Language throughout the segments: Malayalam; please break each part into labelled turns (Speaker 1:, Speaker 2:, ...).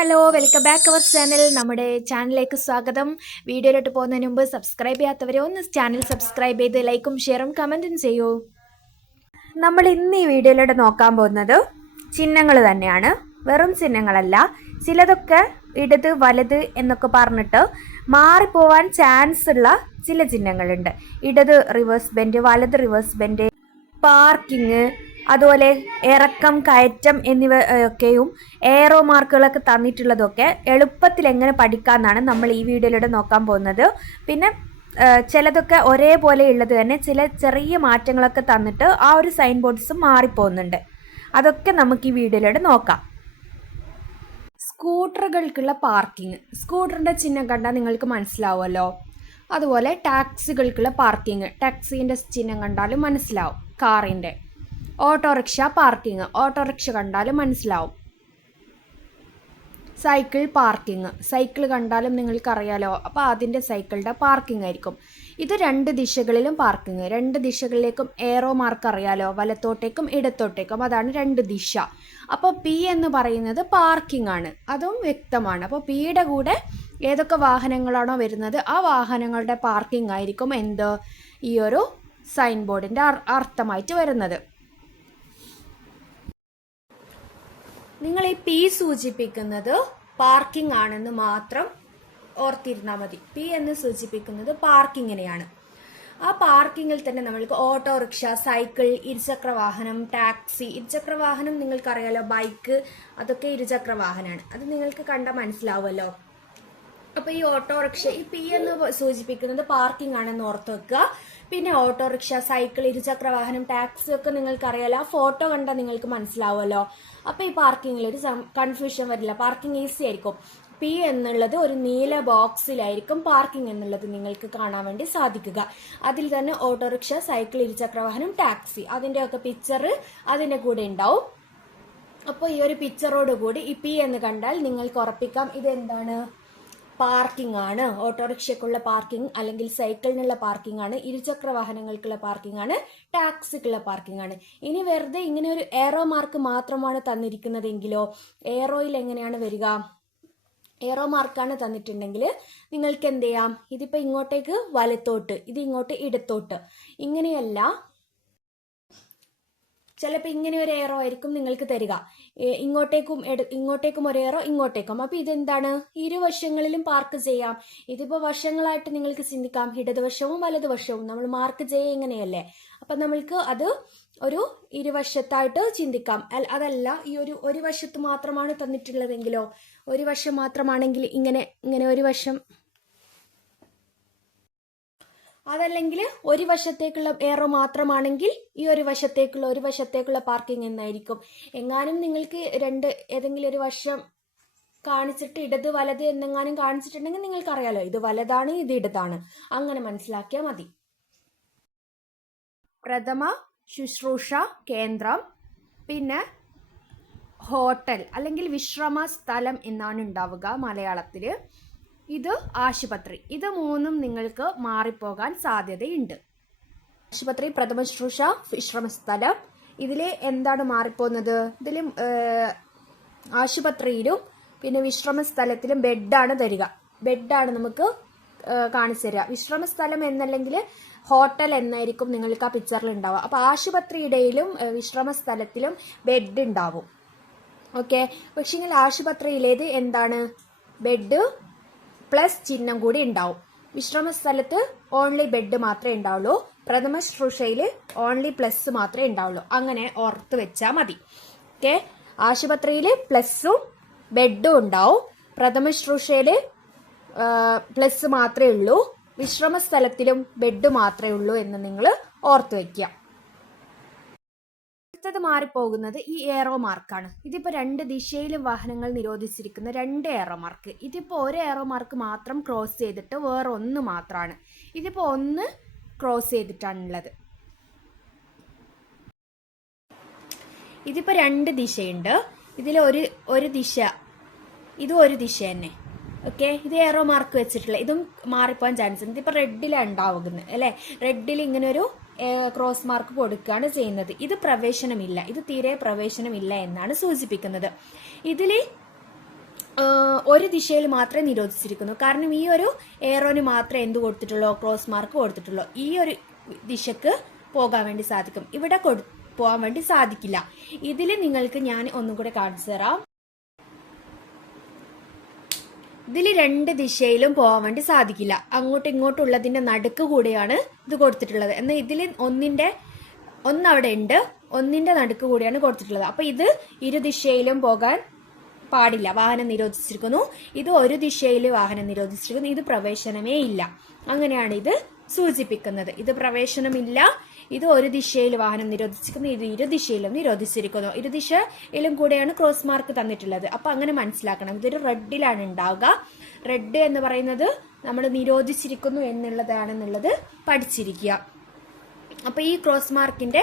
Speaker 1: Hello welcome back our channel നമ്മുടെ ചാനലിലേക്ക് സ്വാഗതം. വീഡിയോയിലോട്ട് പോകുന്നതിന് മുമ്പ് സബ്സ്ക്രൈബ് ചെയ്യാത്തവരെ ഒന്ന് ചാനൽ സബ്സ്ക്രൈബ് ചെയ്ത് ലൈക്കും ഷെയറും കമന്റും ചെയ്യൂ. നമ്മൾ ഇന്ന് ഈ വീഡിയോയിലൂടെ നോക്കാൻ പോകുന്നത് ചിഹ്നങ്ങൾ തന്നെയാണ്. വെറും ചിഹ്നങ്ങളല്ല ചിലതൊക്കെ ഇടത് വലത് എന്നൊക്കെ പറഞ്ഞിട്ട് മാറിപ്പോവാൻ ചാൻസ് ഉള്ള ചില ചിഹ്നങ്ങളുണ്ട്. ഇടത് റിവേഴ്സ് ബെൻഡ് വലത് റിവേഴ്സ് ബെൻഡ് പാർക്കിങ് അതുപോലെ ഇറക്കം കയറ്റം എന്നിവ ഒക്കെയും ഏറോ മാർക്കുകളൊക്കെ തന്നിട്ടുള്ളതൊക്കെ എളുപ്പത്തിൽ എങ്ങനെ പഠിക്കാമെന്നാണ് നമ്മൾ ഈ വീഡിയോയിലൂടെ നോക്കാൻ പോകുന്നത്. പിന്നെ ചിലതൊക്കെ ഒരേപോലെ ഉള്ളത് തന്നെ ചില ചെറിയ മാറ്റങ്ങളൊക്കെ തന്നിട്ട് ആ ഒരു സൈൻ ബോർഡ്സ് മാറിപ്പോകുന്നുണ്ട്. അതൊക്കെ നമുക്ക് ഈ വീഡിയോയിലൂടെ നോക്കാം. സ്കൂട്ടറുകൾക്കുള്ള പാർക്കിംഗ്. സ്കൂട്ടറിന്റെ ചിഹ്നം കണ്ടാൽ നിങ്ങൾക്ക് മനസ്സിലാവുമല്ലോ. അതുപോലെ ടാക്സികൾക്കുള്ള പാർക്കിംഗ്. ടാക്സീന്റെ ചിഹ്നം കണ്ടാലും മനസ്സിലാവും. കാറിന്റെ. Autorickshaw parking. ഓട്ടോറിക്ഷ കണ്ടാലും മനസ്സിലാവും. Cycle parking. സൈക്കിൾ കണ്ടാലും നിങ്ങൾക്കറിയാലോ അപ്പോൾ അതിന്റെ സൈക്കിളുടെ പാർക്കിംഗ് ആയിരിക്കും. ഇത് രണ്ട് ദിശകളിലും പാർക്കിംഗ്. രണ്ട് ദിശകളിലേക്കും ഏറോ മാർക്ക് അറിയാലോ വലത്തോട്ടേക്കും ഇടത്തോട്ടേക്കും. അതാണ് രണ്ട് ദിശ. അപ്പോൾ പി എന്ന് പറയുന്നത് പാർക്കിംഗ് ആണ്. അതും വ്യക്തമാണ്. അപ്പോൾ പിയുടെ കൂടെ ഏതൊക്കെ വാഹനങ്ങളാണോ വരുന്നത് ആ വാഹനങ്ങളുടെ പാർക്കിംഗ് ആയിരിക്കും എന്ത്? ഈ ഒരു സൈൻ ബോർഡിന്റെ അർത്ഥമായിട്ട് വരുന്നത്. നിങ്ങൾ ഈ പി സൂചിപ്പിക്കുന്നത് പാർക്കിംഗ് ആണെന്ന് മാത്രം ഓർത്തിരുന്നാൽ മതി. പി എന്ന് സൂചിപ്പിക്കുന്നത് പാർക്കിങ്ങിനെയാണ് ആ പാർക്കിങ്ങിൽ തന്നെ നമ്മൾക്ക് ഓട്ടോറിക്ഷ സൈക്കിൾ ഇരുചക്ര വാഹനം ടാക്സി ഇരുചക്ര വാഹനം നിങ്ങൾക്കറിയാലോ ബൈക്ക് അതൊക്കെ ഇരുചക്ര വാഹനമാണ് അത് നിങ്ങൾക്ക് കണ്ടാൽ മനസ്സിലാവുമല്ലോ. അപ്പൊ ഈ ഓട്ടോറിക്ഷ ഈ പി എന്ന് സൂചിപ്പിക്കുന്നത് പാർക്കിംഗ് ആണെന്ന് ഓർത്ത് വെക്കുക. പിന്നെ ഓട്ടോറിക്ഷ സൈക്കിൾ ഇരുചക്ര വാഹനം ടാക്സി ഒക്കെ നിങ്ങൾക്ക് അറിയാലോ ആ ഫോട്ടോ കണ്ടാൽ നിങ്ങൾക്ക് മനസ്സിലാവുമല്ലോ. അപ്പൊ ഈ പാർക്കിങ്ങിൽ ഒരു കൺഫ്യൂഷൻ വരില്ല. പാർക്കിംഗ് ഈസി ആയിരിക്കും. പി എന്നുള്ളത് ഒരു നീല ബോക്സിലായിരിക്കും പാർക്കിംഗ് എന്നുള്ളത് നിങ്ങൾക്ക് കാണാൻ വേണ്ടി സാധിക്കുക. അതിൽ തന്നെ ഓട്ടോറിക്ഷ സൈക്കിൾ ഇരുചക്ര വാഹനം ടാക്സി. അതിന്റെ ഒക്കെ പിക്ചർ അതിന്റെ കൂടെ ഉണ്ടാവും. അപ്പോൾ ഈ ഒരു പിക്ചറോട് കൂടി ഈ പി എന്ന് കണ്ടാൽ നിങ്ങൾക്ക് ഉറപ്പിക്കാം. ഇതെന്താണ്? പാർക്കിംഗ് ആണ് ഓട്ടോറിക്ഷയ്ക്കുള്ള പാർക്കിംഗ് അല്ലെങ്കിൽ സൈക്കിളിനുള്ള പാർക്കിംഗ് ആണ് ഇരുചക്ര വാഹനങ്ങൾക്കുള്ള പാർക്കിംഗ് ആണ് ടാക്സിക്കുള്ള പാർക്കിംഗ് ആണ് ഇനി വെറുതെ ഇങ്ങനെ ഒരു എയറോ മാർക്ക് മാത്രമാണ് തന്നിരിക്കുന്നതെങ്കിലോ എയറോയിൽ എങ്ങനെയാണ് വരിക? എയറോ മാർക്കാണ് തന്നിട്ടുണ്ടെങ്കിൽ നിങ്ങൾക്ക് എന്ത് ചെയ്യാം ഇതിപ്പോൾ ഇങ്ങോട്ടേക്ക് വലത്തോട്ട് ഇത് ഇങ്ങോട്ട് ഇടത്തോട്ട്. ഇങ്ങനെയല്ല ചിലപ്പോൾ ഇങ്ങനെ ഒരു എയറോ ആയിരിക്കും നിങ്ങൾക്ക് തരിക. ഇങ്ങോട്ടേക്കും ഇങ്ങോട്ടേക്കും ഒരു എയറോ ഇങ്ങോട്ടേക്കും. അപ്പോൾ ഇതെന്താണ്? ഇരുവശങ്ങളിലും പാർക്ക് ചെയ്യാം. ഇതിപ്പോൾ വശങ്ങളായിട്ട് നിങ്ങൾക്ക് ചിന്തിക്കാം. ഇടതുവശവും വലതുവശവും. നമ്മൾ മാർക്ക് ചെയ്യുക ഇങ്ങനെയല്ലേ? അപ്പം നമ്മൾക്ക് അത് ഒരു ഇരുവശത്തായിട്ട് ചിന്തിക്കാം. അതല്ല ഈ ഒരു ഒരു വശത്ത് മാത്രമാണ് തന്നിട്ടുള്ളതെങ്കിലോ ഒരു വശം മാത്രമാണെങ്കിൽ ഇങ്ങനെ ഇങ്ങനെ ഒരു വശം അതല്ലെങ്കിൽ ഒരു വശത്തേക്കുള്ള എയറോ മാത്രമാണെങ്കിൽ ഈ ഒരു വശത്തേക്കുള്ള ഒരു വശത്തേക്കുള്ള പാർക്കിംഗ് എന്നായിരിക്കും. എങ്ങാനും നിങ്ങൾക്ക് രണ്ട് ഏതെങ്കിലും ഒരു വശം കാണിച്ചിട്ട് ഇടത് വലത് എന്നെങ്ങാനും കാണിച്ചിട്ടുണ്ടെങ്കിൽ നിങ്ങൾക്ക് അറിയാലോ ഇത് വലതാണ് ഇത് ഇടതാണ്. അങ്ങനെ മനസ്സിലാക്കിയാൽ മതി. പ്രഥമ ശുശ്രൂഷ കേന്ദ്രം പിന്നെ ഹോട്ടൽ അല്ലെങ്കിൽ വിശ്രമ സ്ഥലം എന്നാണ് ഉണ്ടാവുക മലയാളത്തിൽ ഇത് ആശുപത്രി. ഇത് മൂന്നും നിങ്ങൾക്ക് മാറിപ്പോകാൻ സാധ്യതയുണ്ട്. ആശുപത്രി പ്രഥമ ശുശ്രൂഷ വിശ്രമസ്ഥലം. ഇതിൽ എന്താണ് മാറിപ്പോകുന്നത്? ഇതിലും ആശുപത്രിയിലും പിന്നെ വിശ്രമ സ്ഥലത്തിലും ബെഡാണ് തരിക. ബെഡാണ് നമുക്ക് കാണിച്ചു തരിക. വിശ്രമ സ്ഥലം എന്നല്ലെങ്കിൽ ഹോട്ടൽ എന്നായിരിക്കും നിങ്ങൾക്ക് ആ പിക്ചറിൽ ഉണ്ടാവുക. അപ്പോൾ ആശുപത്രിയുടെയിലും വിശ്രമ സ്ഥലത്തിലും ബെഡ് ഉണ്ടാവും. ഓക്കെ? പക്ഷേങ്കിൽ ആശുപത്രിയിലേത് എന്താണ്? ബെഡ് പ്ലസ് ചിഹ്നം കൂടി ഉണ്ടാവും. വിശ്രമ സ്ഥലത്ത് ഓൺലി ബെഡ് മാത്രമേ ഉണ്ടാവുള്ളൂ. പ്രഥമ ശുശ്രൂഷയിൽ ഓൺലി പ്ലസ് മാത്രമേ ഉണ്ടാവുള്ളൂ. അങ്ങനെ ഓർത്ത് വെച്ചാൽ മതി. ഓക്കെ ആശുപത്രിയിൽ പ്ലസ്സും ബെഡും ഉണ്ടാവും. പ്രഥമ ശുശ്രൂഷയിൽ പ്ലസ് മാത്രമേ ഉള്ളൂ. വിശ്രമ സ്ഥലത്തിലും ബെഡ് മാത്രമേ ഉള്ളൂ എന്ന് നിങ്ങൾ ഓർത്ത് വെക്കുക. അടുത്തത് മാറിപ്പോകുന്നത് ഈ എയറോ മാർക്കാണ് ഇതിപ്പോൾ രണ്ട് ദിശയിലും വാഹനങ്ങൾ നിരോധിച്ചിരിക്കുന്ന രണ്ട് എയറോ മാർക്ക് ഇതിപ്പോൾ ഒരു എയറോ മാർക്ക് മാത്രം ക്രോസ് ചെയ്തിട്ട് വേറെ ഒന്ന് മാത്രമാണ്. ഇതിപ്പോൾ ഒന്ന് ക്രോസ് ചെയ്തിട്ടാണുള്ളത്. ഇതിപ്പോൾ രണ്ട് ദിശയുണ്ട്. ഇതിൽ ഒരു ഒരു ദിശ. ഇതും ഒരു ദിശ തന്നെ. ഓക്കെ ഇത് എയറോ മാർക്ക് വെച്ചിട്ടുള്ള ഇതും മാറിപ്പോകാൻ ചാൻസ് ഉണ്ട്. ഇതിപ്പോൾ റെഡിലാണ് ഉണ്ടാവുന്നത് അല്ലേ? റെഡിൽ ഇങ്ങനെ ഒരു ക്രോസ് മാർക്ക് കൊടുക്കുകയാണ് ചെയ്യുന്നത്. ഇത് പ്രവേശനമില്ല. ഇത് തീരെ പ്രവേശനമില്ല എന്നാണ് സൂചിപ്പിക്കുന്നത്. ഇതിൽ ഒരു ദിശയിൽ മാത്രമേ നിരോധിച്ചിരിക്കുന്നു. കാരണം ഈ ഒരു ഏറോന് മാത്രമേ എന്ത് കൊടുത്തിട്ടുള്ളൂ? ക്രോസ് മാർക്ക് കൊടുത്തിട്ടുള്ളൂ. ഈ ഒരു ദിശക്ക് പോകാൻ വേണ്ടി സാധിക്കും. ഇവിടെ കൊടു പോകാൻ വേണ്ടി സാധിക്കില്ല. ഇതിൽ നിങ്ങൾക്ക് ഞാൻ ഒന്നും കൂടെ കാണിച്ചു തരാം. ഇതിൽ രണ്ട് ദിശയിലും പോകാൻ വേണ്ടി സാധിക്കില്ല. അങ്ങോട്ടും ഇങ്ങോട്ടും ഉള്ളതിന്റെ നടുക്ക് കൂടെയാണ് ഇത് കൊടുത്തിട്ടുള്ളത്. എന്നാൽ ഇതിൽ ഒന്നിന്റെ ഒന്നവിടെ ഉണ്ട് ഒന്നിന്റെ നടുക്ക് കൂടിയാണ് കൊടുത്തിട്ടുള്ളത്. അപ്പോൾ ഇത് ഇരു ദിശയിലും പോകാൻ പാടില്ല. വാഹനം നിരോധിച്ചിരിക്കുന്നു. ഇത് ഒരു ദിശയിൽ വാഹനം നിരോധിച്ചിരിക്കുന്നു. ഇത് പ്രവേശനമേ ഇല്ല. അങ്ങനെയാണ് ഇത് സൂചിപ്പിക്കുന്നത്. ഇത് പ്രവേശനമില്ല. ഇത് ഒരു ദിശയിൽ വാഹനം നിരോധിച്ചിരിക്കുന്നു ഇത് ഇരു ദിശയിലും നിരോധിച്ചിരിക്കുന്നു. ഇരു ദിശയിലും കൂടെയാണ് ക്രോസ് മാർക്ക് തന്നിട്ടുള്ളത്. അപ്പോൾ അങ്ങനെ മനസ്സിലാക്കണം. ഇതൊരു റെഡിലാണ് ഉണ്ടാവുക. റെഡ് എന്ന് പറയുന്നത് നമ്മൾ നിരോധിച്ചിരിക്കുന്നു എന്നുള്ളതാണെന്നുള്ളത് പഠിച്ചിരിക്കുക. അപ്പോൾ ഈ ക്രോസ് മാർക്കിന്റെ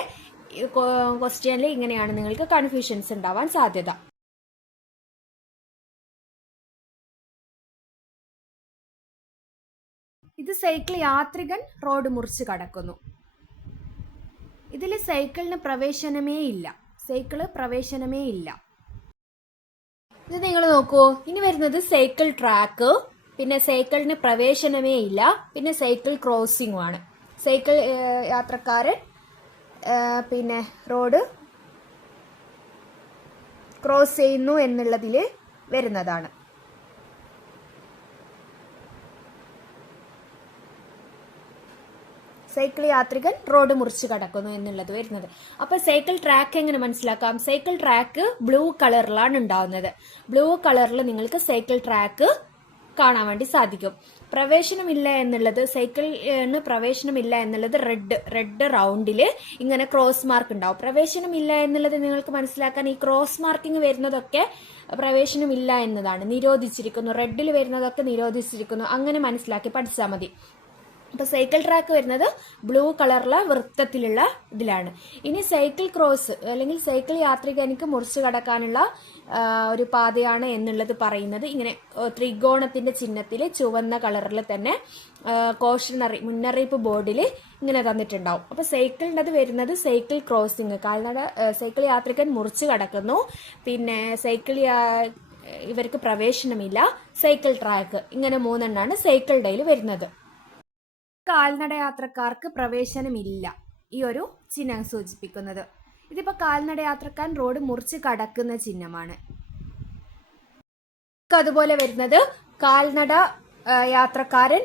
Speaker 1: ക്വസ്റ്റ്യനിൽ ഇങ്ങനെയാണ് നിങ്ങൾക്ക് കൺഫ്യൂഷൻസ് ഉണ്ടാവാൻ സാധ്യത. ഇത് സൈക്കിൾ യാത്രികൻ റോഡ് മുറിച്ച് കടക്കുന്നു. ഇതിൽ സൈക്കിളിന് പ്രവേശനമേ ഇല്ല. സൈക്കിൾ പ്രവേശനമേ ഇല്ല. ഇത് നിങ്ങൾ നോക്കൂ. ഇനി വരുന്നത് സൈക്കിൾ ട്രാക്ക് പിന്നെ സൈക്കിളിന് പ്രവേശനമേ ഇല്ല പിന്നെ സൈക്കിൾ ക്രോസിംഗും ആണ്. സൈക്കിൾ യാത്രക്കാരൻ പിന്നെ റോഡ് ക്രോസ് ചെയ്യുന്നു എന്നുള്ളതിൽ വരുന്നതാണ്. സൈക്കിൾ യാത്രികൻ റോഡ് മുറിച്ച് കടക്കുന്നു എന്നുള്ളത് വരുന്നത്. അപ്പൊ സൈക്കിൾ ട്രാക്ക് എങ്ങനെ മനസ്സിലാക്കാം? സൈക്കിൾ ട്രാക്ക് ബ്ലൂ കളറിലാണ് ഉണ്ടാവുന്നത്. ബ്ലൂ കളറിൽ നിങ്ങൾക്ക് സൈക്കിൾ ട്രാക്ക് കാണാൻ വേണ്ടി സാധിക്കും. പ്രവേശനമില്ല എന്നുള്ളത് സൈക്കിളിന് പ്രവേശനമില്ല എന്നുള്ളത് റെഡ് റെഡ് റൗണ്ടിൽ ഇങ്ങനെ ക്രോസ് മാർക്ക് ഉണ്ടാവും. പ്രവേശനമില്ല എന്നുള്ളത് നിങ്ങൾക്ക് മനസ്സിലാക്കാൻ ഈ ക്രോസ് മാർക്കിംഗ് വരുന്നതൊക്കെ പ്രവേശനമില്ല എന്നതാണ്. നിരോധിച്ചിരിക്കുന്നു. റെഡിൽ വരുന്നതൊക്കെ നിരോധിച്ചിരിക്കുന്നു. അങ്ങനെ മനസ്സിലാക്കി പഠിച്ചാൽ മതി. അപ്പൊ സൈക്കിൾ ട്രാക്ക് വരുന്നത് ബ്ലൂ കളറിലെ വൃത്തത്തിലുള്ള ഇതിലാണ്. ഇനി സൈക്കിൾ ക്രോസ് അല്ലെങ്കിൽ സൈക്കിൾ യാത്രികനിക്ക് മുറിച്ചു കടക്കാനുള്ള ഒരു പാതയാണ് എന്നുള്ളത് പറയുന്നത്. ഇങ്ങനെ ത്രികോണത്തിന്റെ ചിഹ്നത്തിൽ ചുവന്ന കളറിൽ തന്നെ കോഷണറി മുന്നറിയിപ്പ് ബോർഡിൽ ഇങ്ങനെ തന്നിട്ടുണ്ടാവും. അപ്പോൾ സൈക്കിളിന്റെ അത് വരുന്നത് സൈക്കിൾ ക്രോസിങ് കാൽനട സൈക്കിൾ യാത്രികൻ മുറിച്ചു കടക്കുന്നു. പിന്നെ സൈക്കിൾ ഇവർക്ക് പ്രവേശനമില്ല സൈക്കിൾ ട്രാക്ക് ഇങ്ങനെ മൂന്നെണ്ണമാണ് സൈക്കിൾ ഡേയിൽ വരുന്നത്. കാൽനട യാത്രക്കാർക്ക് പ്രവേശനമില്ല. ഈ ഒരു ചിഹ്നം സൂചിപ്പിക്കുന്നത്. ഇതിപ്പോ കാൽനട യാത്രക്കാരൻ റോഡ് മുറിച്ച് കടക്കുന്ന ചിഹ്നമാണ്. അതുപോലെ വരുന്നത് കാൽനട യാത്രക്കാരൻ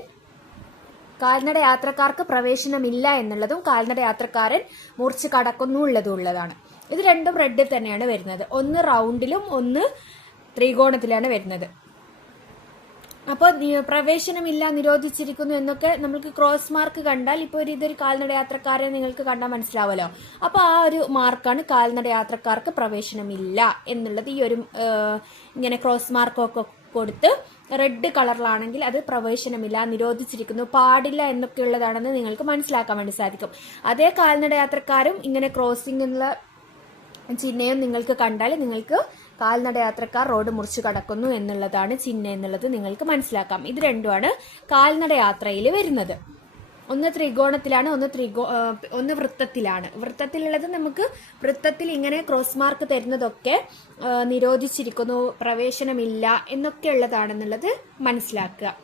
Speaker 1: കാൽനട യാത്രക്കാർക്ക് പ്രവേശനമില്ല എന്നുള്ളതും കാൽനട യാത്രക്കാരൻ മുറിച്ച് കടക്കുന്നു ഉള്ളതും ഉള്ളതാണ്. ഇത് രണ്ടും റെഡിൽ തന്നെയാണ് വരുന്നത്. ഒന്ന് റൗണ്ടിലും ഒന്ന് ത്രികോണത്തിലാണ് വരുന്നത്. അപ്പോൾ പ്രവേശനമില്ല നിരോധിച്ചിരിക്കുന്നു എന്നൊക്കെ നമുക്ക് ക്രോസ് മാർക്ക് കണ്ടാൽ ഇപ്പോൾ ഒരു ഇതൊരു കാൽനട യാത്രക്കാരെ നിങ്ങൾക്ക് കണ്ടാൽ മനസ്സിലാവല്ലോ. അപ്പോൾ ആ ഒരു മാർക്കാണ് കാൽനട യാത്രക്കാർക്ക് പ്രവേശനമില്ല എന്നുള്ളത് ഈ ഒരു ഇങ്ങനെ ക്രോസ് മാർക്കൊക്കെ കൊടുത്ത് റെഡ് കളറിലാണെങ്കിൽ അത് പ്രവേശനമില്ല നിരോധിച്ചിരിക്കുന്നു പാടില്ല എന്നൊക്കെ എന്നൊക്കെയുള്ളതാണെന്ന് നിങ്ങൾക്ക് മനസ്സിലാക്കാൻ വേണ്ടി സാധിക്കും. അതേ കാൽനട യാത്രക്കാരും ഇങ്ങനെ ക്രോസിംഗ് എന്നുള്ള ചിഹ്നയും നിങ്ങൾക്ക് കണ്ടാൽ നിങ്ങൾക്ക് കാൽനട യാത്രക്കാർ റോഡ് മുറിച്ചു കടക്കുന്നു എന്നുള്ളതാണ് ചിഹ്നം എന്നുള്ളത് നിങ്ങൾക്ക് മനസ്സിലാക്കാം. ഇത് രണ്ടുമാണ് കാൽനട യാത്രയിൽ വരുന്നത്. ഒന്ന് ത്രികോണത്തിലാണ് ഒന്ന് ത്രികോ ഒന്ന് വൃത്തത്തിലാണ്. വൃത്തത്തിലുള്ളത് നമുക്ക് വൃത്തത്തിൽ ഇങ്ങനെ ക്രോസ് മാർക്ക് തരുന്നതൊക്കെ നിരോധിച്ചിരിക്കുന്നു പ്രവേശനമില്ല എന്നൊക്കെ ഉള്ളതാണെന്നുള്ളത് മനസ്സിലാക്കുക.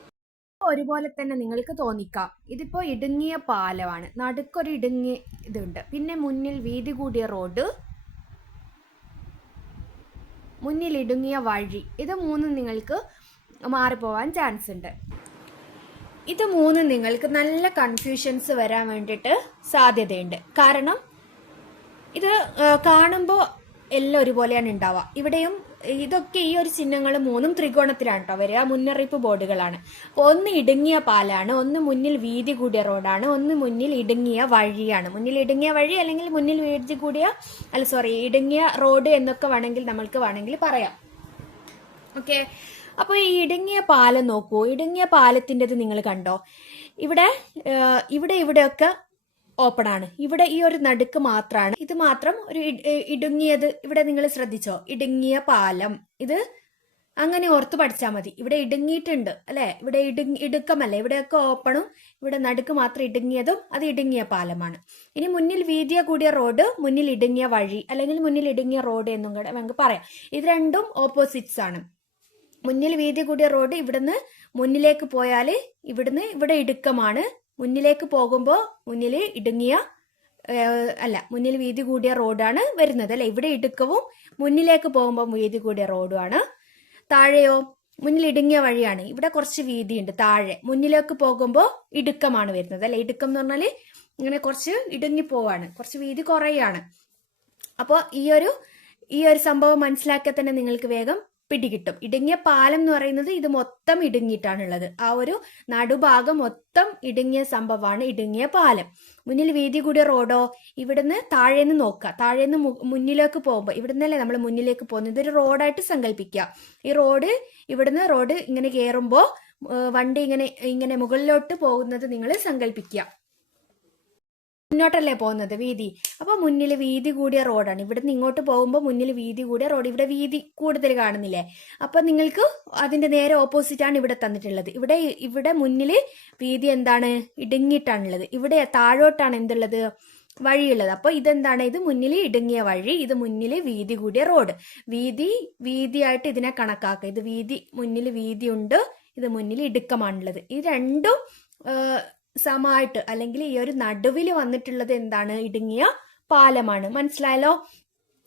Speaker 1: ഒരുപോലെ തന്നെ നിങ്ങൾക്ക് തോന്നിക്കാം. ഇതിപ്പോ ഇടുങ്ങിയ പാലമാണ്. നടുക്കൊരു ഇടുങ്ങിയ ഇതുണ്ട്. പിന്നെ മുന്നിൽ വീതി കൂടിയ റോഡ് മുന്നിൽ ഇടുങ്ങിയ വഴി. ഇത് മൂന്നും നിങ്ങൾക്ക് മാറിപ്പോവാൻ ചാൻസ് ഉണ്ട്. ഇത് മൂന്നും നിങ്ങൾക്ക് നല്ല കൺഫ്യൂഷൻസ് വരാൻ വേണ്ടിയിട്ട് സാധ്യതയുണ്ട്. കാരണം ഇത് കാണുമ്പോൾ എല്ലാം ഒരുപോലെയാണ് ഉണ്ടാവുക. ഇവിടെയും ഇതൊക്കെ ഈ ഒരു ചിഹ്നങ്ങൾ മൂന്നും ത്രികോണത്തിലാണ് കേട്ടോ വരിക മുന്നറിയിപ്പ് ബോർഡുകളാണ്. ഒന്ന് ഇടുങ്ങിയ പാലാണ് ഒന്ന് മുന്നിൽ വീതി കൂടിയ റോഡാണ് ഒന്ന് മുന്നിൽ ഇടുങ്ങിയ വഴിയാണ്. മുന്നിൽ ഇടുങ്ങിയ വഴി അല്ലെങ്കിൽ മുന്നിൽ വീതി കൂടിയ അല്ല സോറി ഇടുങ്ങിയ റോഡ് എന്നൊക്കെ വേണമെങ്കിൽ നമ്മൾക്ക് വേണമെങ്കിൽ പറയാം. ഓക്കെ? അപ്പോൾ ഈ ഇടുങ്ങിയ പാലം നോക്കൂ. ഇടുങ്ങിയ പാലത്തിന്റെത് നിങ്ങൾ കണ്ടോ? ഇവിടെ ഇവിടെ ഇവിടെയൊക്കെ ഓപ്പൺ ആണ്. ഇവിടെ ഈ ഒരു നടുക്ക് മാത്രമാണ് ഇത് മാത്രം ഒരു ഇട്- ഇടുങ്ങിയത് ഇവിടെ നിങ്ങൾ ശ്രദ്ധിച്ചോ? ഇടുങ്ങിയ പാലം. ഇത് അങ്ങനെ ഓർത്ത് പഠിച്ചാൽ മതി. ഇവിടെ ഇടുങ്ങിയിട്ടുണ്ട് അല്ലെ? ഇവിടെ ഇടുങ്ങി ഇടുക്കമല്ലേ? ഇവിടെയൊക്കെ ഓപ്പണും ഇവിടെ നടുക്ക് മാത്രം ഇടുങ്ങിയതും അത് ഇടുങ്ങിയ പാലമാണ്. ഇനി മുന്നിൽ വീതിയ കൂടിയ റോഡ് മുന്നിൽ ഇടുങ്ങിയ വഴി അല്ലെങ്കിൽ മുന്നിൽ ഇടുങ്ങിയ റോഡ് എന്നും കൂടെ നമുക്ക് പറയാം. ഇത് രണ്ടും ഓപ്പോസിറ്റ്സ് ആണ്. മുന്നിൽ വീതി കൂടിയ റോഡ് ഇവിടുന്ന് മുന്നിലേക്ക് പോയാൽ ഇവിടുന്ന് ഇവിടെ ഇടുക്കമാണ്. മുന്നിലേക്ക് പോകുമ്പോൾ മുന്നിൽ ഇടുങ്ങിയ അല്ല മുന്നിൽ വീതി കൂടിയ റോഡാണ് വരുന്നത് അല്ലെ? ഇവിടെ ഇടുക്കവും മുന്നിലേക്ക് പോകുമ്പോൾ വീതി കൂടിയ റോഡുമാണ്. താഴെയോ? മുന്നിൽ ഇടുങ്ങിയ വഴിയാണ്. ഇവിടെ കുറച്ച് വീതി ഉണ്ട് താഴെ. മുന്നിലേക്ക് പോകുമ്പോൾ ഇടുക്കമാണ് വരുന്നത് അല്ലെ? ഇടുക്കം എന്ന് പറഞ്ഞാൽ ഇങ്ങനെ കുറച്ച് ഇടുങ്ങി പോവാണ്. കുറച്ച് വീതി കുറയാണ്. അപ്പോൾ ഈ ഒരു ഈ ഒരു സംഭവം മനസ്സിലാക്കിയാൽ തന്നെ നിങ്ങൾക്ക് വേഗം പിടികിട്ടും. ഇടുങ്ങിയ പാലം എന്ന് പറയുന്നത് ഇത് മൊത്തം ഇടുങ്ങിയിട്ടാണുള്ളത്. ആ ഒരു നടുഭാഗം മൊത്തം ഇടുങ്ങിയ സംഭവമാണ് ഇടുങ്ങിയ പാലം. മുന്നിൽ വീതി കൂടിയ റോഡോ ഇവിടുന്ന് താഴേന്ന് നോക്കുക. താഴേന്ന് മുന്നിലേക്ക് പോകുമ്പോൾ ഇവിടുന്നല്ലേ നമ്മൾ മുന്നിലേക്ക് പോകുന്നത്? ഇതൊരു റോഡായിട്ട് സങ്കല്പിക്കുക. ഈ റോഡ് ഇവിടുന്ന് റോഡ് ഇങ്ങനെ കയറുമ്പോൾ വണ്ടി ഇങ്ങനെ ഇങ്ങനെ മുകളിലോട്ട് പോകുന്നത് നിങ്ങൾ സങ്കല്പിക്കുക. മുന്നോട്ടല്ലേ പോകുന്നത്? വീതി. അപ്പൊ മുന്നിൽ വീതി കൂടിയ റോഡാണ്. ഇവിടുന്ന് ഇങ്ങോട്ട് പോകുമ്പോൾ മുന്നിൽ വീതി കൂടിയ റോഡ്. ഇവിടെ വീതി കൂടുതൽ കാണുന്നില്ലേ? അപ്പൊ നിങ്ങൾക്ക് അതിന്റെ നേരെ ഓപ്പോസിറ്റ് ആണ് ഇവിടെ തന്നിട്ടുള്ളത്. ഇവിടെ ഇവിടെ മുന്നിൽ വീതി എന്താണ്? ഇടുങ്ങിയിട്ടാണുള്ളത്. ഇവിടെ താഴോട്ടാണ് എന്തുള്ളത്? വഴിയുള്ളത്. അപ്പോൾ ഇതെന്താണ്? ഇത് മുന്നിൽ ഇടുങ്ങിയ വഴി ഇത് മുന്നിൽ വീതി കൂടിയ റോഡ്. വീതി വീതിയായിട്ട് ഇതിനെ കണക്കാക്കുക ഇത് വീതി മുന്നിൽ വീതിയുണ്ട് ഇത് മുന്നിൽ ഇടുക്കമാണുള്ളത്. ഈ രണ്ടും സമമായിട്ട് അല്ലെങ്കിൽ ഈ ഒരു നടുവിൽ വന്നിട്ടുള്ളത് എന്താണ്? ഇടുങ്ങിയ പാലമാണ്. മനസ്സിലായല്ലോ?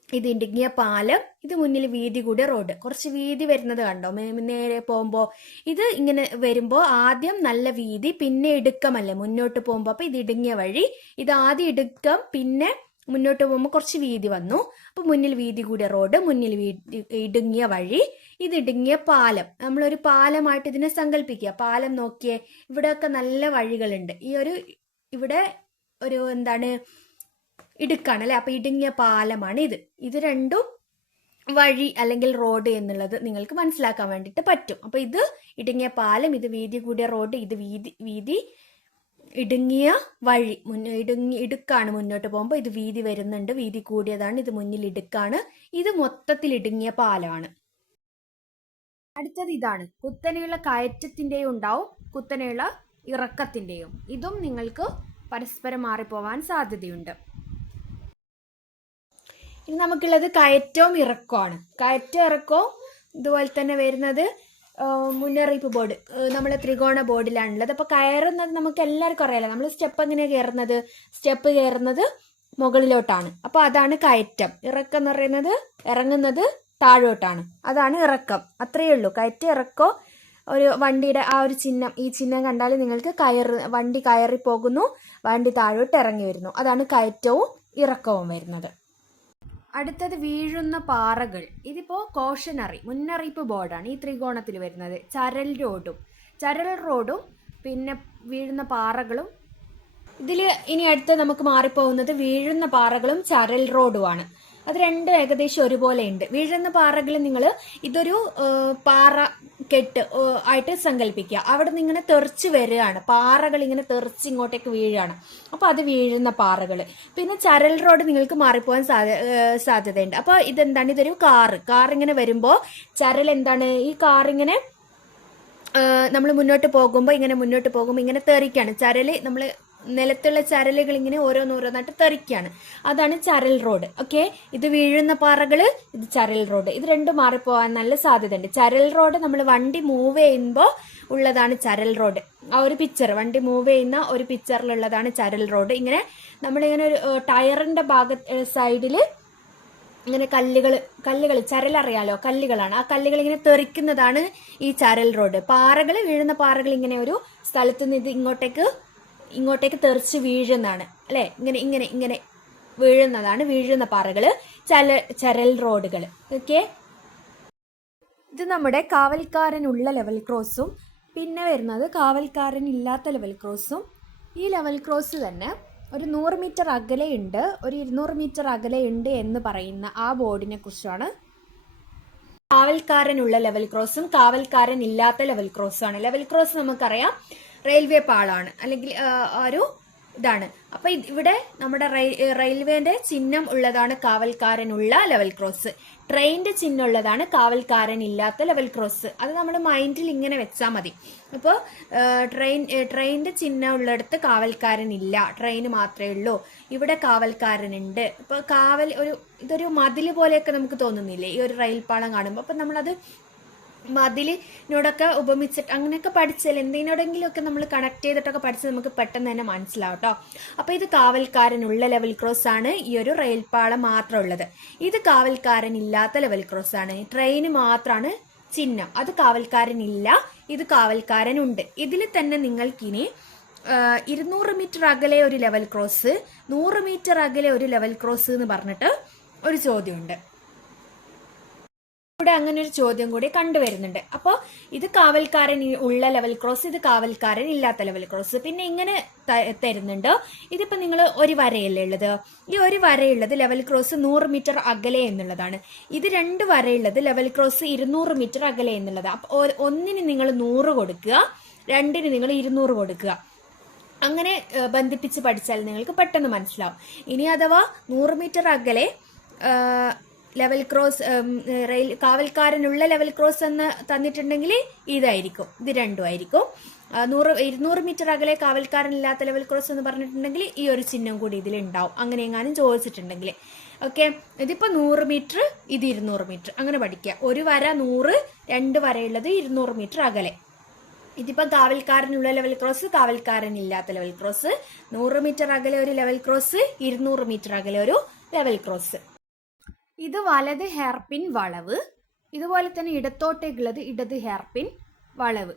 Speaker 1: ഇത് ഇടുങ്ങിയ പാലം ഇത് മുന്നിൽ വീതി കൂടിയ റോഡ്. കുറച്ച് വീതി വരുന്നത് കണ്ടോ? നേരെ പോകുമ്പോൾ ഇത് ഇങ്ങനെ വരുമ്പോൾ ആദ്യം നല്ല വീതി പിന്നെ ഇടുക്കമല്ലേ മുന്നോട്ട് പോകുമ്പോൾ അപ്പൊ ഇത് ഇടുങ്ങിയ വഴി ഇത് ആദ്യം ഇടുക്കം പിന്നെ മുന്നോട്ട് പോകുമ്പോൾ കുറച്ച് വീതി വന്നു. അപ്പൊ മുന്നിൽ വീതി കൂടിയ റോഡ് മുന്നിൽ വീതി ഇടുങ്ങിയ വഴി ഇത് ഇടുങ്ങിയ പാലം. നമ്മളൊരു പാലമായിട്ട് ഇതിനെ സങ്കല്പിക്കുക പാലം നോക്കിയേ ഇവിടെയൊക്കെ നല്ല വഴികളുണ്ട്. ഈ ഒരു ഇവിടെ ഒരു എന്താണ് ഇടുക്കാണ് അല്ലെ? അപ്പൊ ഇടുങ്ങിയ പാലമാണ് ഇത്. ഇത് രണ്ടും വഴി അല്ലെങ്കിൽ റോഡ് എന്നുള്ളത് നിങ്ങൾക്ക് മനസ്സിലാക്കാൻ വേണ്ടിയിട്ട് പറ്റും. അപ്പൊ ഇത് ഇടുങ്ങിയ പാലം ഇത് വീതി കൂടിയ റോഡ് ഇത് വീതി വീതി ഇടുങ്ങിയ വഴി. മുന്നോ ഇടുങ്ങി ഇടുക്കാണ് മുന്നോട്ട് പോകുമ്പോൾ ഇത് വീതി വരുന്നുണ്ട് വീതി കൂടിയതാണ് ഇത് മുന്നിൽ ഇടുക്കാണ്. ഇത് മൊത്തത്തിൽ ഇടുങ്ങിയ പാലമാണ്. അടുത്തത് ഇതാണ്. കുത്തനെയുള്ള കയറ്റത്തിന്റെയും ഉണ്ടാവും കുത്തനെയുള്ള ഇറക്കത്തിന്റെയും. ഇതും നിങ്ങൾക്ക് പരസ്പരം മാറിപ്പോവാൻ സാധ്യതയുണ്ട്. ഇനി നമുക്കുള്ളത് കയറ്റവും ഇറക്കമാണ് കയറ്റവും ഇറക്കവും ഇതുപോലെ തന്നെ വരുന്നത് മുന്നറിയിപ്പ് ബോർഡ് നമ്മൾ ത്രികോണ ബോർഡിലാണുള്ളത്. അപ്പോൾ കയറുന്നത് നമുക്ക് എല്ലാവർക്കും അറിയാലോ. നമ്മൾ സ്റ്റെപ്പ് എങ്ങനെ കയറുന്നത്? സ്റ്റെപ്പ് കയറുന്നത് മുകളിലോട്ടാണ്. അപ്പോൾ അതാണ് കയറ്റം. ഇറക്കം എന്ന് പറയുന്നത് ഇറങ്ങുന്നത് താഴോട്ടാണ്. അതാണ് ഇറക്കം. അത്രയേ ഉള്ളൂ. കയറ്റി ഇറക്കോ ഒരു വണ്ടിയുടെ ആ ഒരു ചിഹ്നം ഈ ചിഹ്നം കണ്ടാൽ നിങ്ങൾക്ക് കയർ വണ്ടി കയറി പോകുന്നു വണ്ടി താഴോട്ട് ഇറങ്ങി വരുന്നു. അതാണ് കയറ്റവും ഇറക്കവും വരുന്നത്. അടുത്തത് വീഴുന്ന പാറകൾ. ഇതിപ്പോ കോഷനറി മുന്നറിയിപ്പ് ബോർഡാണ് ഈ ത്രികോണത്തിൽ വരുന്നത്. ചരൽ റോഡും. ചരൽ റോഡും പിന്നെ വീഴുന്ന പാറകളും. ഇതിൽ ഇനി അടുത്ത് നമുക്ക് മാറിപ്പോകുന്നത് വീഴുന്ന പാറകളും ചരൽ റോഡുമാണ്. അത് രണ്ടും ഏകദേശം ഒരുപോലെ ഉണ്ട് വീഴുന്ന പാറകൾ നിങ്ങൾ ഇതൊരു പാറ കെട്ട് ആയിട്ട് സങ്കല്പിക്കുക. അവിടെ നിന്ന് ഇങ്ങനെ തെറിച്ച് വരികയാണ്. പാറകൾ ഇങ്ങനെ തെറിച്ച് ഇങ്ങോട്ടേക്ക് വീഴുകയാണ്. അപ്പോൾ അത് വീഴുന്ന പാറകൾ പിന്നെ ചരൽ റോഡ് നിങ്ങൾക്ക് മാറിപ്പോകാൻ സാധ്യ സാധ്യതയുണ്ട്. അപ്പൊ ഇതെന്താണ്? ഇതൊരു കാറ്. കാർ ഇങ്ങനെ വരുമ്പോൾ ചരൽ എന്താണ്? ഈ കാർ ഇങ്ങനെ നമ്മൾ മുന്നോട്ട് പോകുമ്പോൾ ഇങ്ങനെ മുന്നോട്ട് പോകുമ്പോൾ ഇങ്ങനെ തെറിക്കാണ്. ചരൽ നമ്മൾ നിലത്തുള്ള ചരലുകൾ ഇങ്ങനെ ഓരോന്നോരോന്നായിട്ട് തെറിക്കുകയാണ് അതാണ് ചരൽ റോഡ്. ഓക്കെ ഇത് വീഴുന്ന പാറകൾ ഇത് ചരൽ റോഡ്. ഇത് രണ്ടും മാറിപ്പോവാൻ നല്ല സാധ്യതയുണ്ട്. ചരൽ റോഡ് നമ്മൾ വണ്ടി മൂവ് ചെയ്യുമ്പോൾ ഉള്ളതാണ് ചരൽ റോഡ്. ആ ഒരു പിക്ചർ വണ്ടി മൂവ് ചെയ്യുന്ന ഒരു പിക്ചറിലുള്ളതാണ് ചരൽ റോഡ്. ഇങ്ങനെ നമ്മളിങ്ങനെ ഒരു ടയറിന്റെ ഭാഗ സൈഡിൽ ഇങ്ങനെ കല്ലുകൾ കല്ലുകൾ ചരലറിയാലോ കല്ലുകളാണ്. ആ കല്ലുകൾ ഇങ്ങനെ തെറിക്കുന്നതാണ് ഈ ചരൽ റോഡ്. പാറകൾ വീഴുന്ന പാറകൾ ഇങ്ങനെ ഒരു സ്ഥലത്ത് നിന്ന് ഇത് ഇങ്ങോട്ടേക്ക് ഇങ്ങോട്ടേക്ക് തെറിച്ച് വീഴുന്നതാണ്. അല്ലേ? ഇങ്ങനെ ഇങ്ങനെ ഇങ്ങനെ വീഴുന്നതാണ് വീഴുന്ന പാറകൾ ചല ചരൽ റോഡുകൾ ഓക്കെ? ഇത് നമ്മുടെ കാവൽക്കാരനുള്ള ലെവൽ ക്രോസും പിന്നെ വരുന്നത് കാവൽക്കാരൻ ഇല്ലാത്ത ലെവൽ ക്രോസും ഈ ലെവൽ ക്രോസ് തന്നെ ഒരു നൂറ് മീറ്റർ അകലെയുണ്ട് ഒരു ഇരുന്നൂറ് മീറ്റർ അകലെയുണ്ട് എന്ന് പറയുന്ന ആ ബോർഡിനെ കുറിച്ചാണ്. കാവൽക്കാരനുള്ള ലെവൽ ക്രോസും കാവൽക്കാരൻ ഇല്ലാത്ത ലെവൽ ക്രോസും ആണ്. ലെവൽ ക്രോസ് നമുക്കറിയാം. റെയിൽവേ പാളാണ്. അല്ലെങ്കിൽ ഒരു ഇതാണ്. അപ്പൊ ഇവിടെ നമ്മുടെ റെയിൽവേന്റെ ചിഹ്നം ഉള്ളതാണ് കാവൽക്കാരനുള്ള ലെവൽ ക്രോസ് ട്രെയിനിന്റെ ചിഹ്നം ഉള്ളതാണ് കാവൽക്കാരൻ ഇല്ലാത്ത ലെവൽ ക്രോസ് അത് നമ്മുടെ മൈൻഡിൽ ഇങ്ങനെ വെച്ചാൽ മതി. അപ്പോൾ ട്രെയിൻ ട്രെയിനിന്റെ ചിഹ്നം ഉള്ളിടത്ത് കാവൽക്കാരൻ ഇല്ല ട്രെയിൻ മാത്രമേ ഉള്ളൂ. ഇവിടെ കാവൽക്കാരൻ ഉണ്ട് ഇപ്പൊ കാവൽ ഒരു ഇതൊരു മതിൽ പോലെയൊക്കെ നമുക്ക് തോന്നുന്നില്ലേ? ഈ ഒരു റെയിൽ പാളം കാണുമ്പോൾ അപ്പൊ നമ്മളത് മതിലിനോടൊക്കെ ഉപമിച്ചിട്ട് അങ്ങനെയൊക്കെ പഠിച്ചാൽ എന്തിനോടെങ്കിലുമൊക്കെ നമ്മൾ കണക്ട് ചെയ്തിട്ടൊക്കെ പഠിച്ച് നമുക്ക് പെട്ടെന്ന് തന്നെ മനസ്സിലാവും കേട്ടോ അപ്പോൾ ഇത് കാവൽക്കാരനുള്ള ലെവൽ ക്രോസ് ആണ്. ഈ ഒരു റെയിൽപാളം മാത്രം ഉള്ളത്. ഇത് കാവൽക്കാരൻ ഇല്ലാത്ത ലെവൽ ക്രോസ് ആണ്. ട്രെയിന് മാത്രമാണ് ചിഹ്നം. അത് കാവൽക്കാരനില്ല ഇത് കാവൽക്കാരനുണ്ട് ഇതിൽ തന്നെ നിങ്ങൾക്കിനി ഇരുന്നൂറ് മീറ്റർ അകലെ ഒരു ലെവൽ ക്രോസ് നൂറ് മീറ്റർ അകലെ ഒരു ലെവൽ ക്രോസ് എന്ന് പറഞ്ഞിട്ട് ഒരു ചോദ്യമുണ്ട്. ഇവിടെ അങ്ങനെ ഒരു ചോദ്യം കൂടി കണ്ടുവരുന്നുണ്ട്. അപ്പോൾ ഇത് കാവൽക്കാരൻ ഉള്ള ലെവൽ ക്രോസ് ഇത് കാവൽക്കാരൻ ഇല്ലാത്ത ലെവൽ ക്രോസ് പിന്നെ ഇങ്ങനെ തരുന്നുണ്ട്. ഇതിപ്പോൾ നിങ്ങൾ ഒരു വരയല്ലേ ഉള്ളത്? ഈ ഒരു വരയുള്ളത് ലെവൽ ക്രോസ് നൂറ് മീറ്റർ അകലെ എന്നുള്ളതാണ്. ഇത് രണ്ട് വരയുള്ളത് ലെവൽ ക്രോസ് ഇരുന്നൂറ് മീറ്റർ അകലെ എന്നുള്ളത്. അപ്പോൾ ഒന്നിന് നിങ്ങൾ നൂറ് കൊടുക്കുക രണ്ടിന് നിങ്ങൾ ഇരുന്നൂറ് കൊടുക്കുക. അങ്ങനെ ബന്ധിപ്പിച്ച് പഠിച്ചാൽ നിങ്ങൾക്ക് പെട്ടെന്ന് മനസ്സിലാവും. ഇനി അഥവാ നൂറ് മീറ്റർ അകലെ ലെവൽ ക്രോസ് റെയിൽ കാവൽക്കാരനുള്ള ലെവൽ ക്രോസ് എന്ന് തന്നിട്ടുണ്ടെങ്കിൽ ഇതായിരിക്കും. ഇത് രണ്ടും ആയിരിക്കും. നൂറ് ഇരുന്നൂറ് മീറ്റർ അകലെ കാവൽക്കാരനില്ലാത്ത ലെവൽ ക്രോസ് എന്ന് പറഞ്ഞിട്ടുണ്ടെങ്കിൽ ഈ ഒരു ചിഹ്നം കൂടി ഇതിൽ ഉണ്ടാവും അങ്ങനെ എങ്ങാനും ചോദിച്ചിട്ടുണ്ടെങ്കിൽ. ഓക്കെ ഇതിപ്പോൾ നൂറ് മീറ്റർ ഇത് ഇരുന്നൂറ് മീറ്റർ അങ്ങനെ പഠിക്കുക. ഒരു വര നൂറ് രണ്ട് വരയുള്ളത് ഇരുന്നൂറ് മീറ്റർ അകലെ. ഇതിപ്പോൾ കാവൽക്കാരനുള്ള ലെവൽ ക്രോസ് കാവൽക്കാരൻ ഇല്ലാത്ത ലെവൽ ക്രോസ് നൂറ് മീറ്റർ അകലെ ഒരു ലെവൽ ക്രോസ് ഇരുന്നൂറ് മീറ്റർ അകലെ ഒരു ലെവൽ ക്രോസ് ഇത് വലത് ഹെയർപിൻ വളവ് ഇതുപോലെ തന്നെ ഇടത്തോട്ടേക്കുള്ളത് ഇടത് ഹെയർപിൻ വളവ്.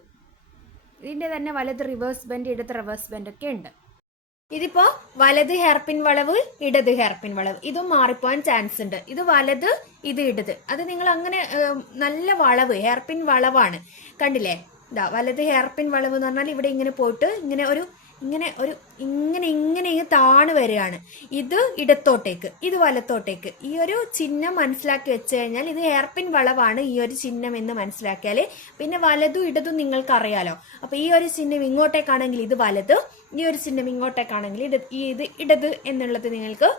Speaker 1: ഇതിന്റെ തന്നെ വലത് റിവേഴ്സ് ബെൻഡ് ഇടത് റിവേഴ്സ് ബെൻഡ് ഒക്കെ ഉണ്ട്. ഇതിപ്പോ വലത് ഹെയർപിൻ വളവ് ഇടത് ഹെയർപിൻ വളവ് ഇതും മാറിപ്പോവാൻ ചാൻസ് ഉണ്ട്. ഇത് വലത് ഇത് ഇടത്. അത് നിങ്ങൾ അങ്ങനെ നല്ല വളവ് ഹെയർപിൻ വളവാണ്. കണ്ടില്ലേ? ഇതാ വലത് ഹെയർപിൻ വളവ് എന്ന് പറഞ്ഞാൽ ഇവിടെ ഇങ്ങനെ പോയിട്ട് ഇങ്ങനെ ഒരു ഇങ്ങനെ ഒരു ഇങ്ങനെ ഇങ്ങനെ ഇങ്ങ് താണ് വരികയാണ്. ഇത് ഇടത്തോട്ടേക്ക് ഇത് വലത്തോട്ടേക്ക്. ഈ ഒരു ചിഹ്നം മനസ്സിലാക്കി വെച്ച് കഴിഞ്ഞാൽ ഇത് ഹെയർപിൻ വളവാണ് ഈ ഒരു ചിഹ്നം എന്ന് മനസ്സിലാക്കിയാൽ പിന്നെ വലതും ഇടതും നിങ്ങൾക്ക് അറിയാലോ അപ്പൊ ഈ ഒരു ചിഹ്നം ഇങ്ങോട്ടേക്കാണെങ്കിൽ ഇത് വലത് ഈ ഒരു ചിഹ്നം ഇങ്ങോട്ടേക്കാണെങ്കിൽ ഇട ഇത് ഇടത് എന്നുള്ളത് നിങ്ങൾക്ക്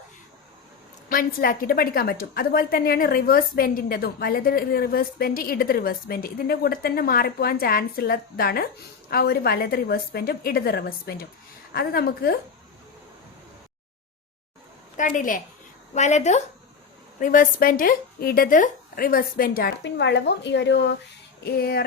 Speaker 1: മനസ്സിലാക്കിയിട്ട് പഠിക്കാൻ പറ്റും. അതുപോലെ തന്നെയാണ് റിവേഴ്സ് ബെൻഡിന്റെതും വലത് റിവേഴ്സ് ബെൻഡ് ഇടത് റിവേഴ്സ് ബെൻഡ് ഇതിന്റെ കൂടെ തന്നെ മാറിപ്പോവാൻ ചാൻസ് ഉള്ളതാണ് ആ ഒരു വലത് റിവേഴ്സ് ബെൻഡും ഇടത് റിവേഴ്സ് ബെൻഡും അത് നമുക്ക് കണ്ടില്ലേ? വലത് റിവേഴ്സ് ബെൻഡ് ഇടത് റിവേഴ്സ് ബെൻഡ് ആണ്. പിൻ വളവും ഈ ഒരു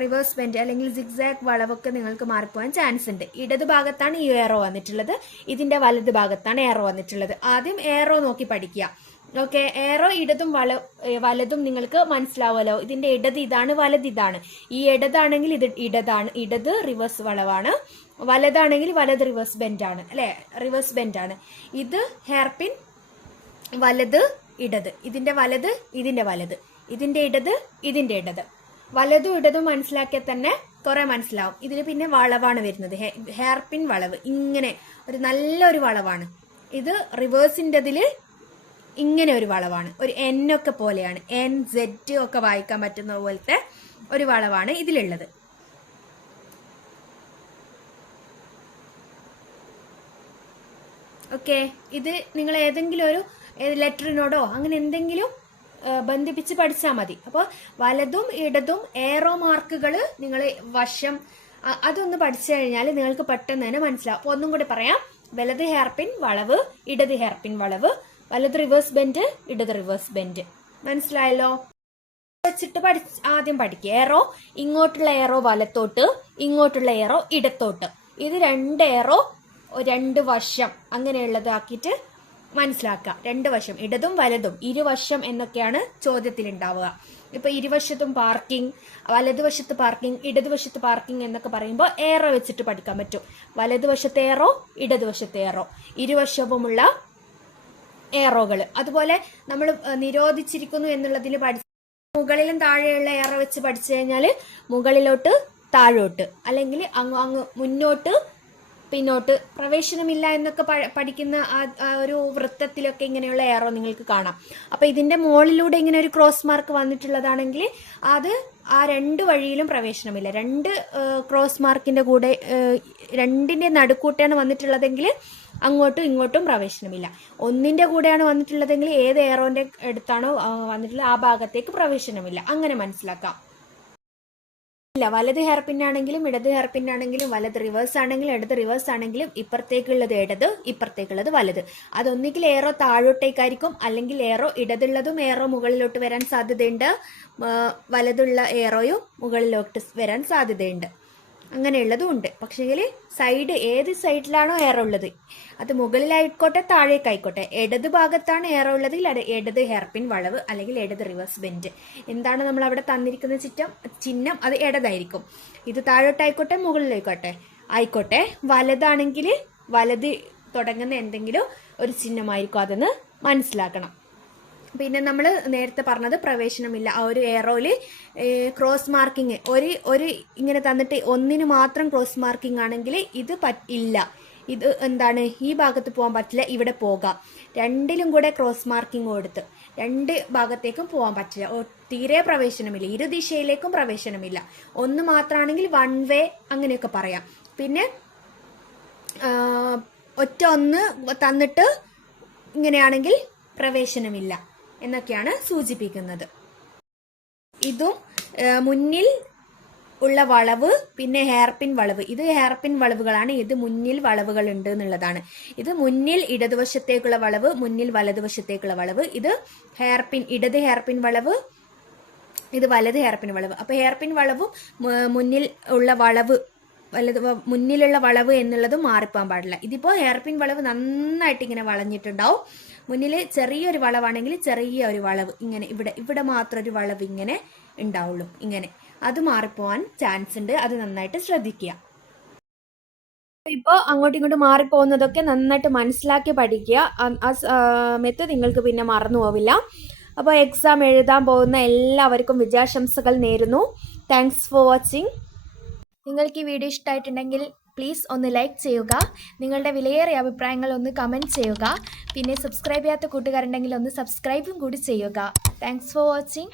Speaker 1: റിവേഴ്സ് ബെൻഡ് അല്ലെങ്കിൽ സിഗ്സാഗ് വളവൊക്കെ നിങ്ങൾക്ക് മാറിപ്പോവാൻ ചാൻസ് ഉണ്ട്. ഇടത് ഭാഗത്താണ് ഈ ഏറോ വന്നിട്ടുള്ളത്. ഇതിന്റെ വലത് ഭാഗത്താണ് ഏറോ വന്നിട്ടുള്ളത്. ആദ്യം ഏറോ നോക്കി പഠിക്കുക. ഓക്കെ ഏറോ ഇടതും വള വലതും നിങ്ങൾക്ക് മനസ്സിലാവുമല്ലോ. ഇതിന്റെ ഇടത് ഇതാണ് വലത് ഇതാണ്. ഈ ഇടതാണെങ്കിൽ ഇത് ഇടതാണ് ഇടത് റിവേഴ്സ് വളവാണ്. വലതാണെങ്കിൽ വലത് റിവേഴ്സ് ബെൻഡാണ് അല്ലെ? റിവേഴ്സ് ബെൻഡാണ് ഇത് ഹെയർപിൻ വലത് ഇടത്. ഇതിന്റെ വലത് ഇതിന്റെ വലത്. ഇതിന്റെ ഇടത് ഇതിന്റെ ഇടത്. വലതും ഇടതും മനസ്സിലാക്കിയാൽ തന്നെ കുറെ മനസ്സിലാവും. ഇതിൽ പിന്നെ വളവാണ് വരുന്നത്. ഹെയർപിൻ വളവ്. ഇങ്ങനെ ഒരു നല്ലൊരു വളവാണ്. ഇത് റിവേഴ്സിന്റെതിൽ ഇങ്ങനെ ഒരു വളവാണ്. ഒരു എൻ ഒക്കെ പോലെയാണ്. എൻ സെഡ് ഒക്കെ വായിക്കാൻ പറ്റുന്ന പോലത്തെ ഒരു വളവാണ് ഇതിലുള്ളത്. ഓക്കെ ഇത് നിങ്ങൾ ഏതെങ്കിലും ഒരു ലെറ്ററിനോടോ അങ്ങനെ എന്തെങ്കിലും ബന്ധിപ്പിച്ച് പഠിച്ചാൽ മതി. അപ്പോൾ വലതും ഇടതും ഏറോ മാർക്കുകൾ നിങ്ങൾ വശം അതൊന്ന് പഠിച്ചു കഴിഞ്ഞാൽ നിങ്ങൾക്ക് പെട്ടെന്ന് തന്നെ മനസ്സിലാവും. അപ്പോൾ ഒന്നും കൂടി പറയാം. വലത് ഹെയർപിൻ വളവ് ഇടത് ഹെയർപിൻ വളവ് വലത് റിവേഴ്സ് ബെൻഡ് ഇടത് റിവേഴ്സ് ബെൻഡ് മനസ്സിലായല്ലോ? വെച്ചിട്ട് പഠി ആദ്യം പഠിക്കുക ഏറോ ഇങ്ങോട്ടുള്ള ഏറോ വലത്തോട്ട് ഇങ്ങോട്ടുള്ള ഏറോ ഇടത്തോട്ട്. ഇത് രണ്ട് ഏറോ രണ്ട് വശം. അങ്ങനെയുള്ളതാക്കിയിട്ട് മനസ്സിലാക്കുക. രണ്ട് വശം ഇടതും വലതും. ഇരുവശം എന്നൊക്കെയാണ് ചോദ്യത്തിൽ ഉണ്ടാവുക ഇപ്പൊ ഇരുവശത്തും പാർക്കിംഗ് വലതുവശത്ത് പാർക്കിംഗ് ഇടതുവശത്ത് പാർക്കിംഗ് എന്നൊക്കെ പറയുമ്പോൾ ഏറോ വെച്ചിട്ട് പഠിക്കാൻ പറ്റും. വലതുവശത്തെ ഏറോ ഇടതുവശത്തെ ഏറോ ഇരുവശവുമുള്ള ഏറോകൾ അതുപോലെ നമ്മൾ നിരോധിച്ചിരിക്കുന്നു എന്നുള്ളതിൽ പഠിച്ച മുകളിലും താഴെയുള്ള ഏറ വെച്ച് പഠിച്ചു കഴിഞ്ഞാൽ മുകളിലോട്ട് താഴോട്ട്. അല്ലെങ്കിൽ അങ്ങ് അങ്ങ് മുന്നോട്ട് പിന്നോട്ട്. പ്രവേശനമില്ല എന്നൊക്കെ പഠിക്കുന്ന ആ- ഒരു വൃത്തത്തിലൊക്കെ ഇങ്ങനെയുള്ള ഏറോ നിങ്ങൾക്ക് കാണാം. അപ്പൊ ഇതിന്റെ മുകളിലൂടെ ഇങ്ങനെ ഒരു ക്രോസ് മാർക്ക് വന്നിട്ടുള്ളതാണെങ്കിൽ അത് ആ രണ്ട് വഴിയിലും പ്രവേശനമില്ല. രണ്ട് ക്രോസ് മാർക്കിന്റെ കൂടെ രണ്ടിന്റെ നടുക്കൂട്ടാണ് വന്നിട്ടുള്ളതെങ്കിൽ അങ്ങോട്ടും ഇങ്ങോട്ടും പ്രവേശനമില്ല. ഒന്നിന്റെ കൂടെയാണ് വന്നിട്ടുള്ളതെങ്കിൽ ഏത് എയറോന്റെ അടുത്താണോ വന്നിട്ടുള്ള വന്നിട്ടുള്ളത് ആ ഭാഗത്തേക്ക് പ്രവേശനമില്ല. അങ്ങനെ മനസ്സിലാക്കാം. ഇല്ല വലത് ഹെയർ ഇടത് ഹെയർ വലത് റിവേഴ്സ് ആണെങ്കിലും ഇടത് റിവേഴ്സ് ആണെങ്കിലും ഇപ്പുറത്തേക്കുള്ളത് ഇടത് ഇപ്പുറത്തേക്കുള്ളത് വലത്. അതൊന്നുകിൽ ഏറോ താഴോട്ടേക്കായിരിക്കും അല്ലെങ്കിൽ ഏറോ ഇടതുള്ളതും ഏറോ മുകളിലോട്ട് വരാൻ സാധ്യതയുണ്ട്. വലതുള്ള ഏറോയും മുകളിലോട്ട് വരാൻ സാധ്യതയുണ്ട്. അങ്ങനെയുള്ളതും ഉണ്ട്. പക്ഷേങ്കിൽ സൈഡ് ഏത് സൈഡിലാണോ എയർ ഉള്ളത്? അത് മുകളിലായിക്കോട്ടെ താഴേക്കായിക്കോട്ടെ. ഇടത് ഭാഗത്താണ് എയർ ഉള്ളതെങ്കിൽ അത് ഇടത് ഹെയർപിൻ വളവ് അല്ലെങ്കിൽ ഇടത് റിവേഴ്സ് ബെൻഡ് എന്താണ് നമ്മൾ അവിടെ തന്നിരിക്കുന്ന ചിറ്റം? ചിഹ്നം അത് ഇടതായിരിക്കും. ഇത് താഴോട്ടായിക്കോട്ടെ മുകളിലായിക്കോട്ടെ. ആയിക്കോട്ടെ. വലതാണെങ്കിൽ വലത് തുടങ്ങുന്ന എന്തെങ്കിലും ഒരു ചിഹ്നമായിരിക്കും അതെന്ന് മനസ്സിലാക്കണം. പിന്നെ നമ്മൾ നേരത്തെ പറഞ്ഞത് പ്രവേശനമില്ല. ആ ഒരു ഏറോയിൽ ക്രോസ് മാർക്കിങ് ഒരു ഒരു ഇങ്ങനെ തന്നിട്ട് ഒന്നിന് മാത്രം ക്രോസ് മാർക്കിംഗ് ആണെങ്കിൽ ഇത് ഇല്ല. ഇത് എന്താണ്? ഈ ഭാഗത്ത് പോകാൻ പറ്റില്ല ഇവിടെ പോകാം. രണ്ടിലും കൂടെ ക്രോസ് മാർക്കിംഗ് കൊടുത്ത് രണ്ട് ഭാഗത്തേക്കും പോകാൻ പറ്റില്ല. തീരെ പ്രവേശനമില്ല. ഇരു ദിശയിലേക്കും പ്രവേശനമില്ല. ഒന്ന് മാത്രമാണെങ്കിൽ വൺ വേ അങ്ങനെയൊക്കെ പറയാം. പിന്നെ ഒറ്റ ഒന്ന് തന്നിട്ട് ഇങ്ങനെയാണെങ്കിൽ പ്രവേശനമില്ല. എന്നൊക്കെയാണ് സൂചിപ്പിക്കുന്നത്. ഇതും മുന്നിൽ ഉള്ള വളവ് പിന്നെ ഹെയർപിൻ വളവ്. ഇത് ഹെയർപിൻ വളവുകളാണ്. ഇത് മുന്നിൽ വളവുകൾ ഉണ്ട് എന്നുള്ളതാണ്. ഇത് മുന്നിൽ ഇടതുവശത്തേക്കുള്ള വളവ് മുന്നിൽ വലതുവശത്തേക്കുള്ള വളവ്. ഇത് ഹെയർപിൻ ഇടത് ഹെയർപിൻ വളവ് ഇത് വലത് ഹെയർപിൻ വളവ്. അപ്പൊ ഹെയർപിൻ വളവും മുന്നിൽ ഉള്ള വളവ് വലത് മുന്നിലുള്ള വളവ് എന്നുള്ളത് മാറിപ്പോകാൻ പാടില്ല. ഇതിപ്പോ ഹെയർപിൻ വളവ് നന്നായിട്ട് ഇങ്ങനെ വളഞ്ഞിട്ടുണ്ടാവും. മുന്നിൽ ചെറിയൊരു വളവാണെങ്കിൽ ചെറിയ ഒരു വളവ്. ഇങ്ങനെ ഇവിടെ ഇവിടെ മാത്രം ഒരു വളവ് ഇങ്ങനെ ഉണ്ടാവുള്ളൂ. ഇങ്ങനെ. അത് മാറിപ്പോവാൻ ചാൻസ് ഉണ്ട്. അത് നന്നായിട്ട് ശ്രദ്ധിക്കുക. ഇപ്പോൾ അങ്ങോട്ടും ഇങ്ങോട്ടും മാറിപ്പോകുന്നതൊക്കെ നന്നായിട്ട് മനസ്സിലാക്കി പഠിക്കുക. ആ നിങ്ങൾക്ക് പിന്നെ മറന്നു പോവില്ല. അപ്പോൾ എക്സാം എഴുതാൻ പോകുന്ന എല്ലാവർക്കും വിജയാശംസകൾ നേരുന്നു. താങ്ക്സ് ഫോർ വാച്ചിങ് നിങ്ങൾക്ക് ഈ വീഡിയോ ഇഷ്ടമായിട്ടുണ്ടെങ്കിൽ പ്ലീസ് ഒന്ന് ലൈക്ക് ചെയ്യുക. നിങ്ങളുടെ വിലയേറിയ അഭിപ്രായങ്ങൾ ഒന്ന് കമന്റ് ചെയ്യുക. പിന്നെ സബ്സ്ക്രൈബ് ചെയ്യാത്ത കൂട്ടുകാരുണ്ടെങ്കിൽ ഒന്ന് സബ്സ്ക്രൈബും കൂടി ചെയ്യുക. Thanks for watching